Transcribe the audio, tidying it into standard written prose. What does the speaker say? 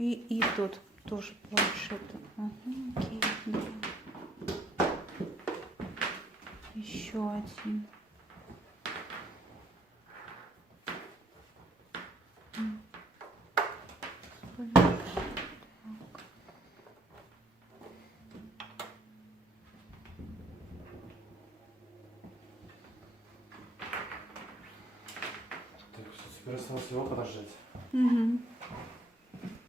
И тут тоже планшет. Ага, окей. Еще один. Так, теперь осталось его подождать. Угу.